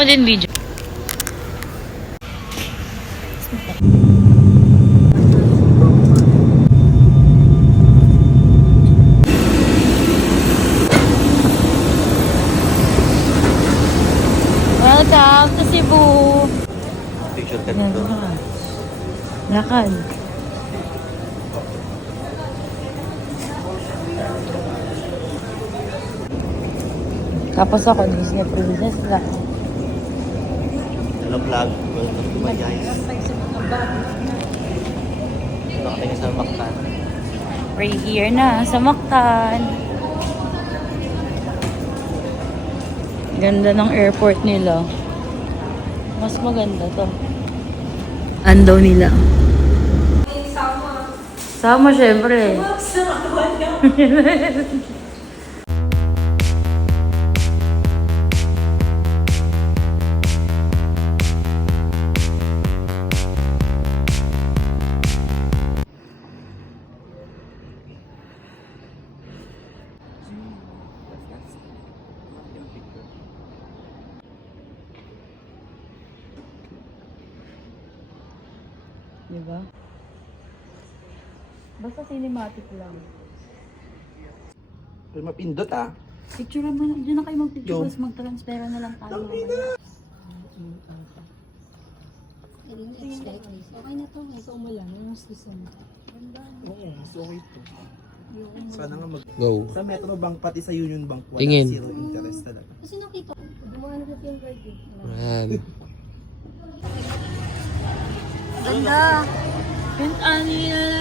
Ako din video. Welcome to Cebu. Picture ka dito. Lakad. Tapos ako, Disney Princess lang. Hello vlog. Welcome to my guys. Nakatingin sa Mactan. We're here na sa Mactan. Ganda ng airport nila. Mas maganda to. Andaw nila. Sama syempre. Diba? Basta cinematic lang. Pero mapindot ah. Picture mo na. Diyan na kayo mag-picture. Yo. Tapos mag-transfera na lang tayo. Okay na to. Ito umulan. Mas gusto mo. Oo, mas okay to. Sana nga mag... Go. Sa Metro Bank, pati sa Union Bank, wala Tingin. zero interest talaga. Kasi nakita ko. Dumaan ko yung birthday. Ayan. Ganda! Pintanil!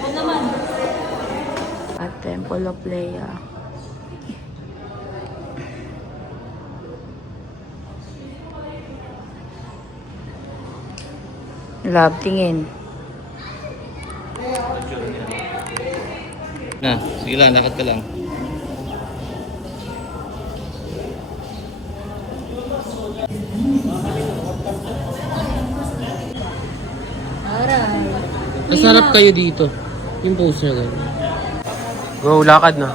Ano naman? At Temple of Leia. Love, tingin. Na, sige lang, lakad ka lang. Mas harap kayo dito. Yung pose nyo gano'n. Go, lakad na.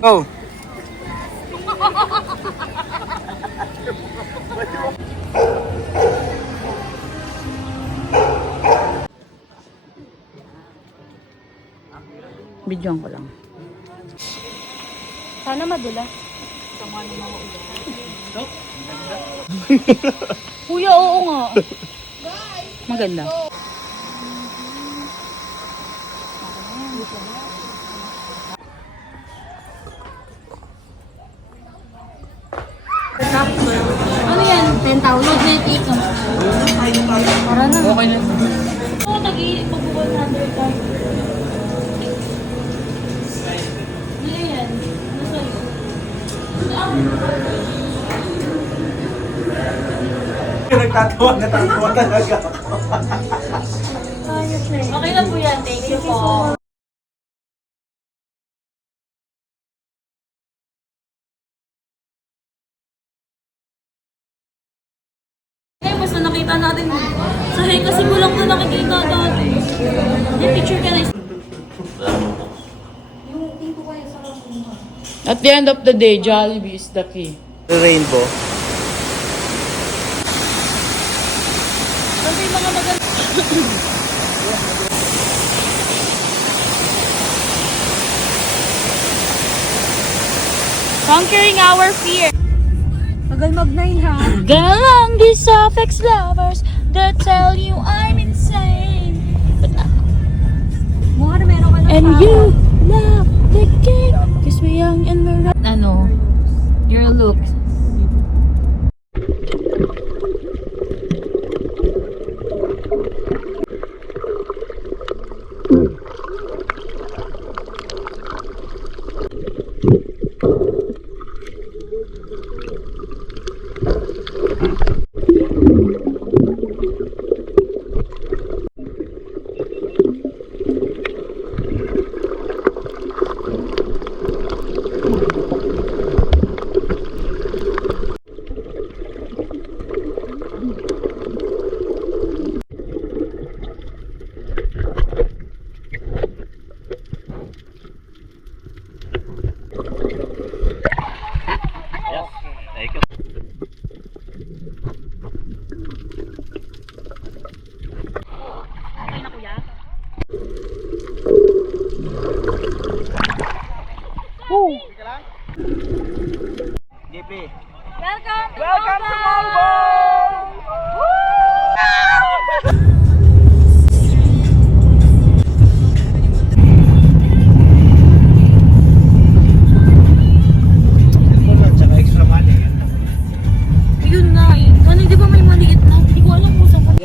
Go! Bidyoan ko lang. Sana madula. Sama ng mga ulo. Kuya, oo nga. Maganda. Ano yan? 10,000 na ito. Para na. Okay na. Oo, mag-100 tayo. Ano yan? Ano sa'yo? Nagtatawa talaga. Okay lang po yan. Thank you po. Ay, basta nakita natin. Sa kasi mo lang na nakikita dati. May picture ka na. At the end of the day, Jollibee is the key. Rainbow. Kasi yung mga maganda. Conquering our fear. Tagal mag-9 ha. Galang these affects lovers that tell you I'm insane. But Mukha na meron ka ng and power. you love the game. Cause we're young and we're ano, your look.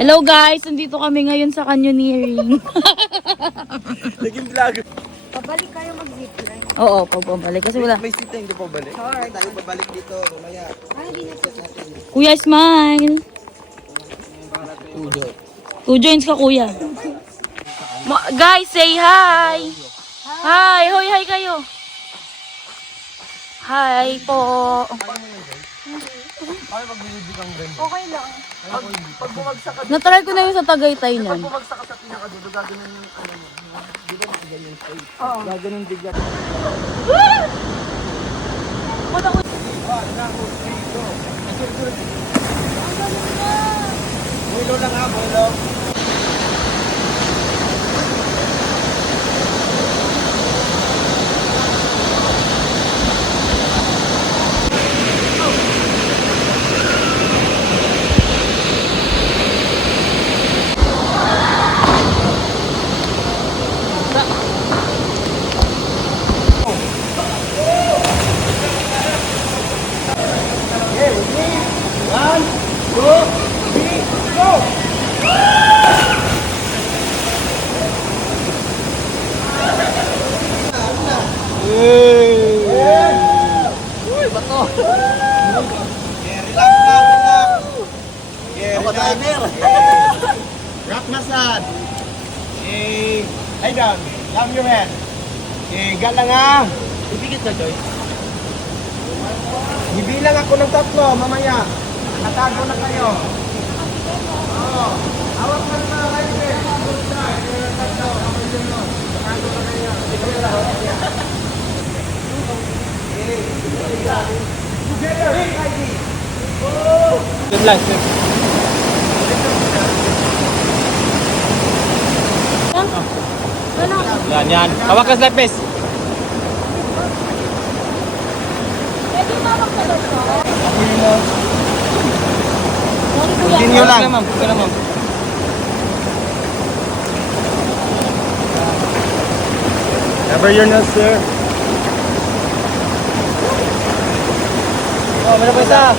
Hello guys, nandito kami ngayon sa canyoneering. Naging vlog. Pabalik kayo mag-zipline. Oo, pagbabalik kasi wala. May sita hindi pa balik. Tayo babalik dito mamaya. Ay, di na po. Kuya, smile. Two joints ka, kuya. Guys, say hi. Hi, hoy, hi kayo. Hi po. Okay lang. Pag bumagsak ka, Natry ko na yung sa Tagaytay nan. bumagsak ka sa pinakadulo, gaganon yung ano mo. Di ba ganyan yung stage? Gaganon bigla. Bulo lang ha, bulo. Rock massage. Lie down. Down your head. Galang ha. Ipikit na, Joy. Ibilang ako ng 3, mamaya. Nakatago na kayo. Oo. Hawak na na right there. Good side. Nakatago na kayo. Together. Good luck. Yan. Hawak ka sa lapis. Continue lang. Ma'am. Okay na, ma'am. Cover your nose, sir. Oh, meron pa isa.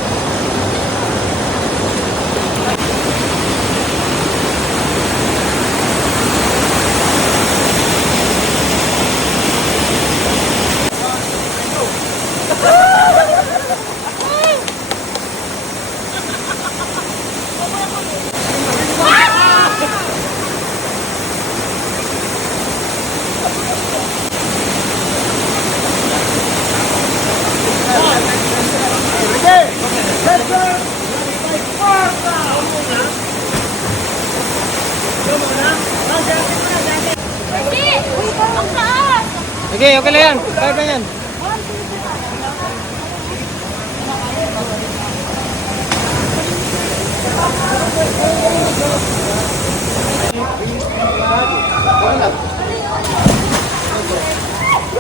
Okay, okay lang yan. Kaya pa yan.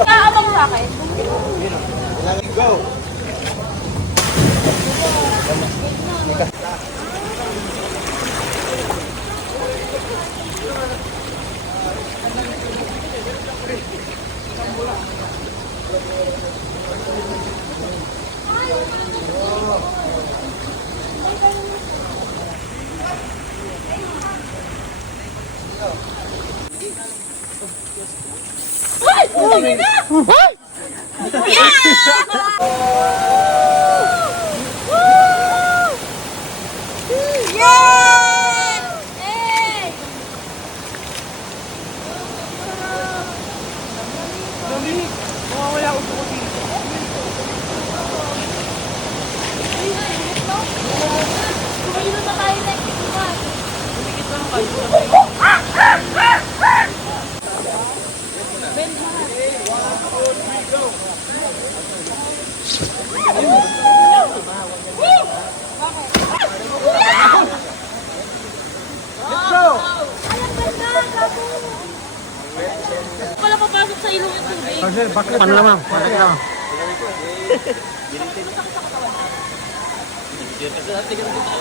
Kaabang sa akin. Go. Kumaino na tayo next month. Wala papasok sa ilong yung tubig. Ano lang, ma'am? Bakit lang?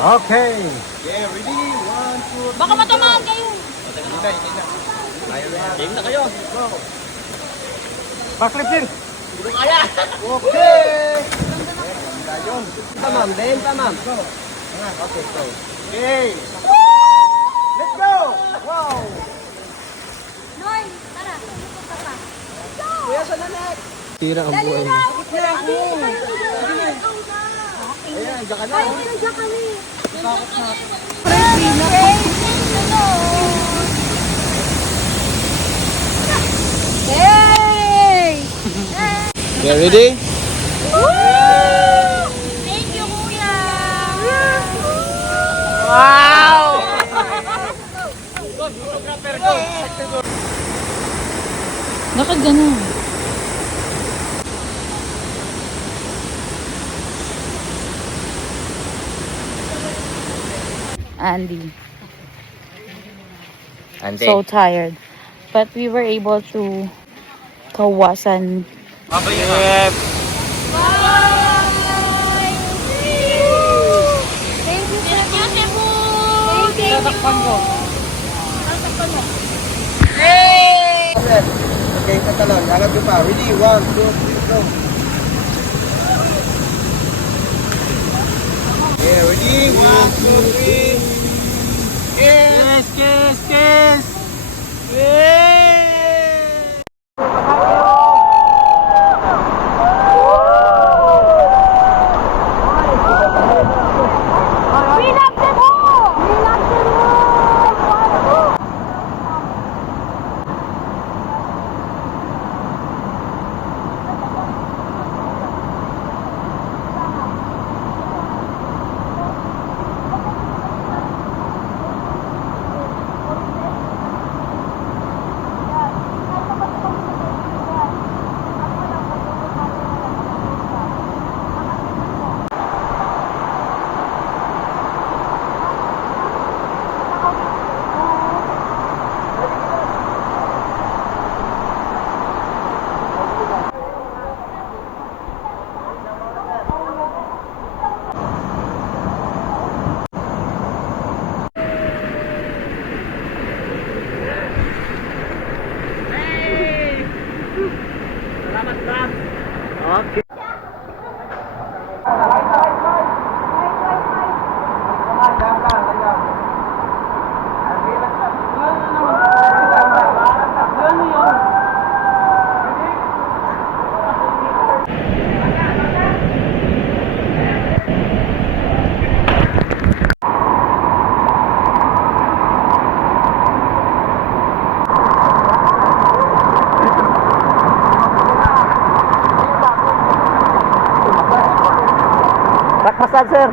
Okay. Yeah, ready? 1, 2, Baka matamaan kayo. game na kayo. Go. Backflip din. Kaya. Okay. Ayun. Pa ma'am, then pa ma'am. Go. Okay, go. Okay. Sira ang buhay mo. Ayan, diyan ka na. Hey! Okay, ready? Thank you, kuya! Bakit ganun? Andy. So tired. But we were able to kawasan. Yep. Thank you, sir. Okay, ito talon. Lalab nyo pa. Ready? 1, 2, 3, go. Yeah, ready? 1, 2, 3. Kiss, kiss, kiss. We love them all! We love them all! Back massage, sir.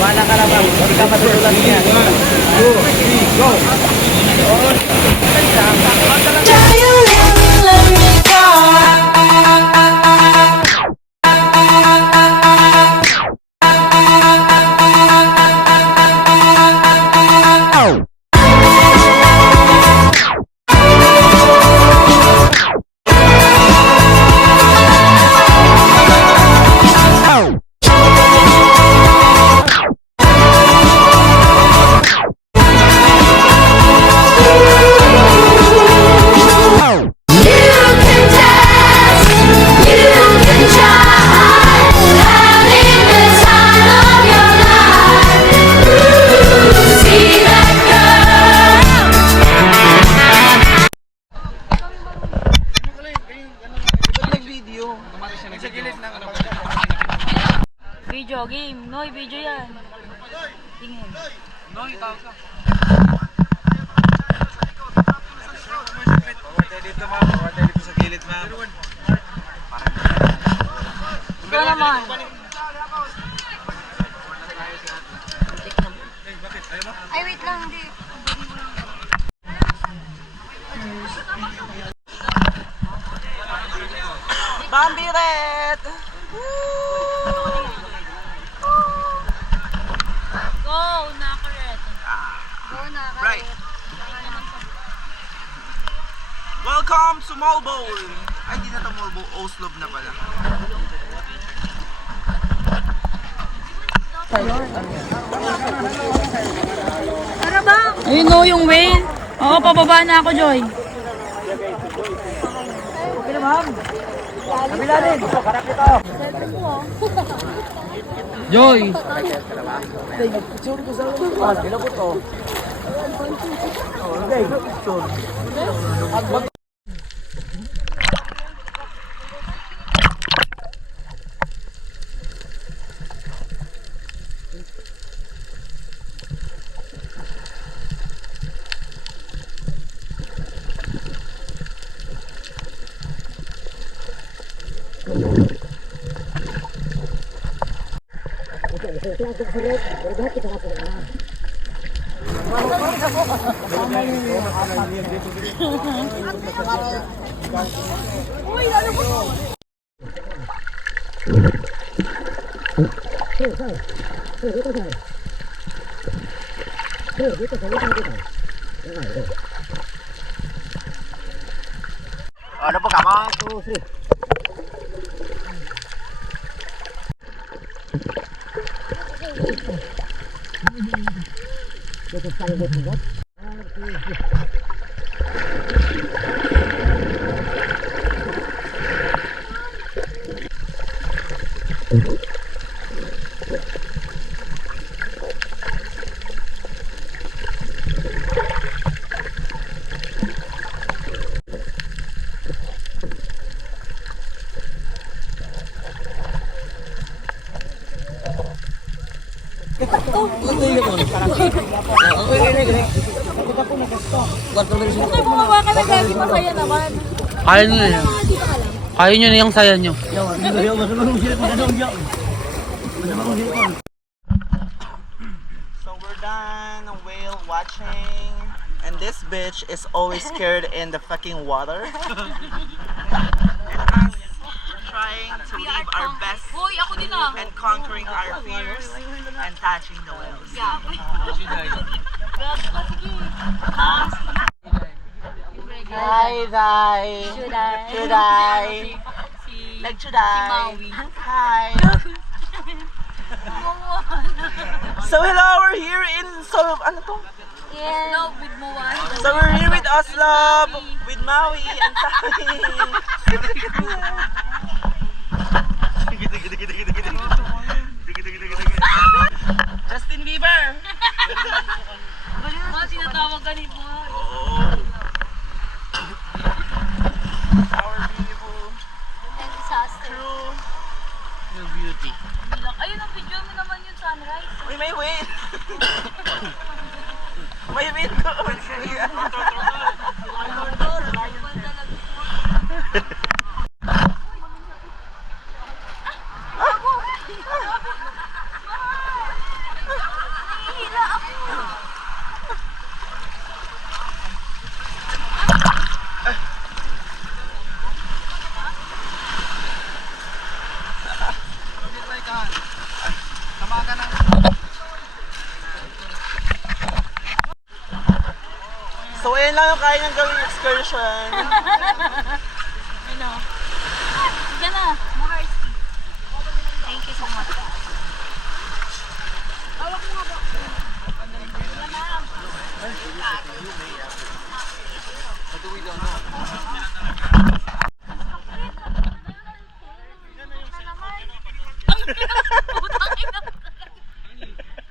Wala ka lang, hindi ka matulungan niya. 1, 2, 3, go! Video game. Noy, video yan. Tingin. Noy, tawag ka. Dito, ma'am. Dito sa gilid, ma'am. Ito naman. Ay, wait lang, hindi. Bambi Red! Welcome to Malbone! Ay, di na to Malbone. Oslob na pala. Tara ba? Ayun o, yung whale. Oo, pababa na ako, Joy. Okay na, ma'am. Kabila din. Joy! Ano po ka? 1, 2, 3. Okay, bumaba ka na, Gagi. Masaya naman. Kaya nyo na yan. Kaya nyo na yung saya nyo. So we're done whale watching. And this bitch is always scared in the fucking water. And us trying to live our best Hoy, ako din ah. and conquering our fears and touching the whales. Hi, Dai. Chuday. Like Chuday. Hi. So hello, we're here in ano to? Love with Moan. So we're here with Oslo, with Maui and Tami. Justin Bieber. Mga sinatawag ka ni Moan. Our beautiful And disaster. true new beauty. Ayun, ang video mo naman yung sunrise. Uy, may wait. May wait doon. So, ayan lang yung kaya niyang gawing excursion. Ano? Diyan na. Thank you so much. Hawak mo nga ba?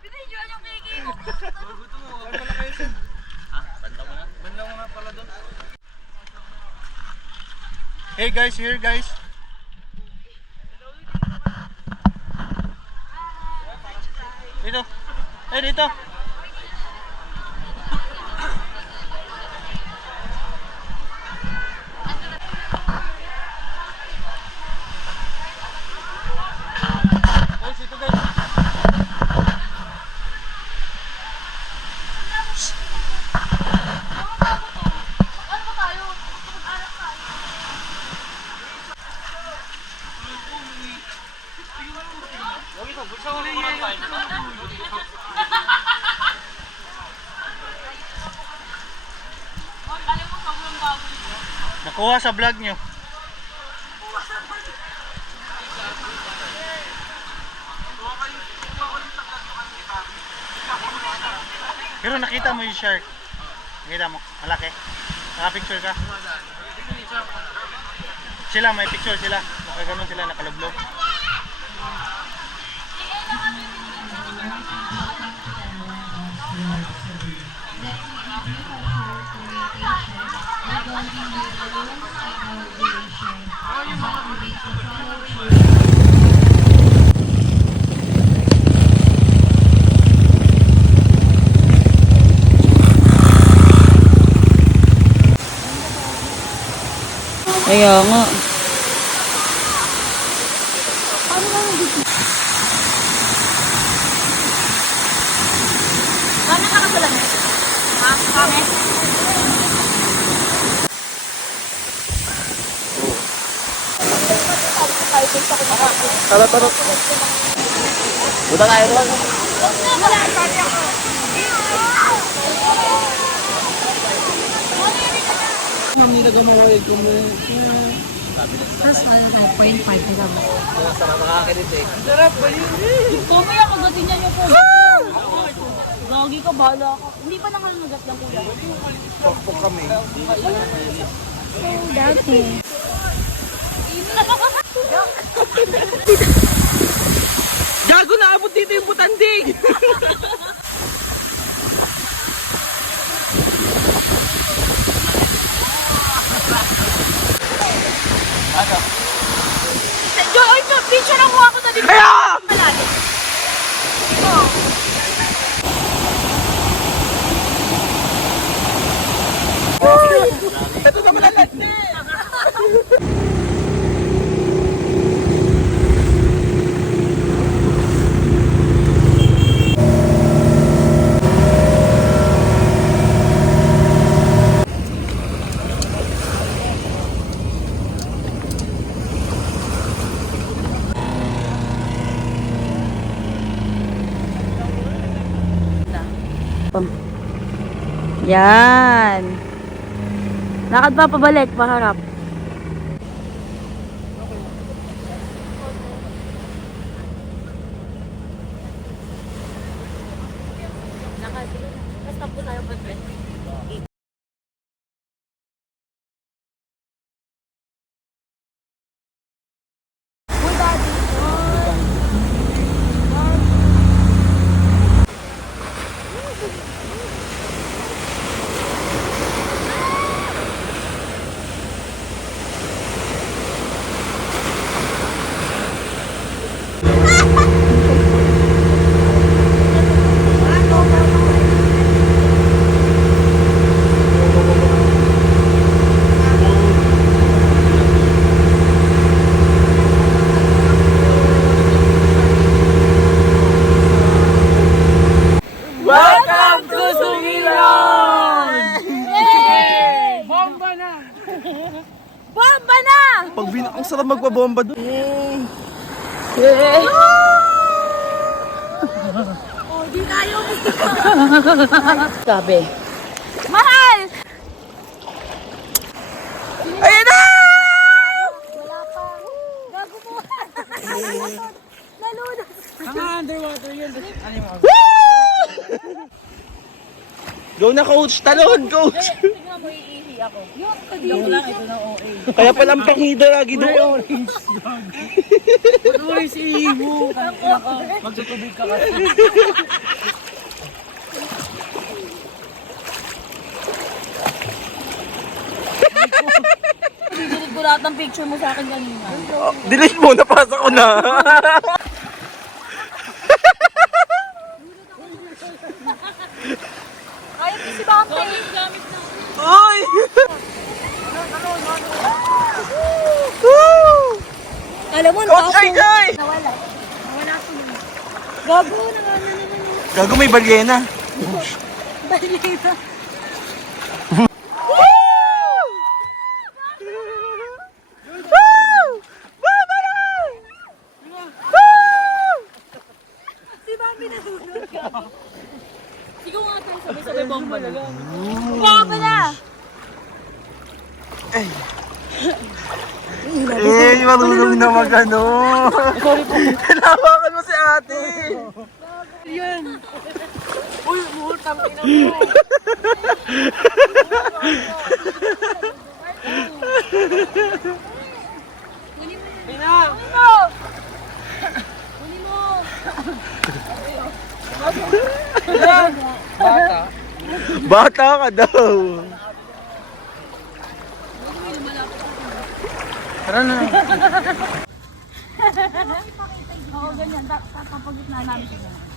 Binidyoan yung kiki mo. Hey guys, here guys. Dito. Eh, dito. Guys, dito guys. Ano ba tayo? Mag-anak tayo. Nako, Kuha sa vlog nyo. Pero nakita mo yung shark. Nakita mo, malaki. Naka-picture ka. Sila, may picture sila. Nakaganon sila, nakalublog. Kaya nga. Paano ka kasalamit? Ha? Kami? Tara. Buta tayo doon. Kami na gumawag kung Tapos wala tayo, 0.5 na lang. sarap nakakakilit eh. Mamaya kagatin niya yung kuya. Gagi ka, bahala ka. Hindi pa nangalanagat lang kuya. Pokpok kami. Dati. Gago, naabot dito yung butandig! Joy, picture ang mukha ko na dito. Kaya! Malalim. Ito. Ito naman ang last Yan. Lakad pa pabalik, paharap. Lakad. Basta po tayo pag-trend. Welcome to Sumilon! Bomba na! Bomba na! Ang sarap magpabomba doon. Oh, di tayo. Sabi. Mahal! Ayun na! Wala pa. Gago mo. Nalunod. Underwater yun. Go na, coach! Talon, coach! Tignan mo, iihi ako. Yung lang, ito na OA. Kaya palang panghida lagi doon. Uy, si Ibo. Magtutubig ka kasi. Delete ko lahat ng picture mo sa akin kanina. Delete mo, napasa ko na. Ayaw ko si Bante. Gamit na. Uy! Alam mo, Coach Joy! nawala. Nawala ko yun. Gago, nawala naman. Gago may balyena. Balita. Si Bambi nasusunod ka. Ikaw nga tayo sabay-sabay bomba na. Bomba na! Hindi marunong na magano. Hinawakan mo si ate. Uy, muhutang ina mo. Ina! Bata ka daw. Tara na. Oo, ganyan. Tapos na namin.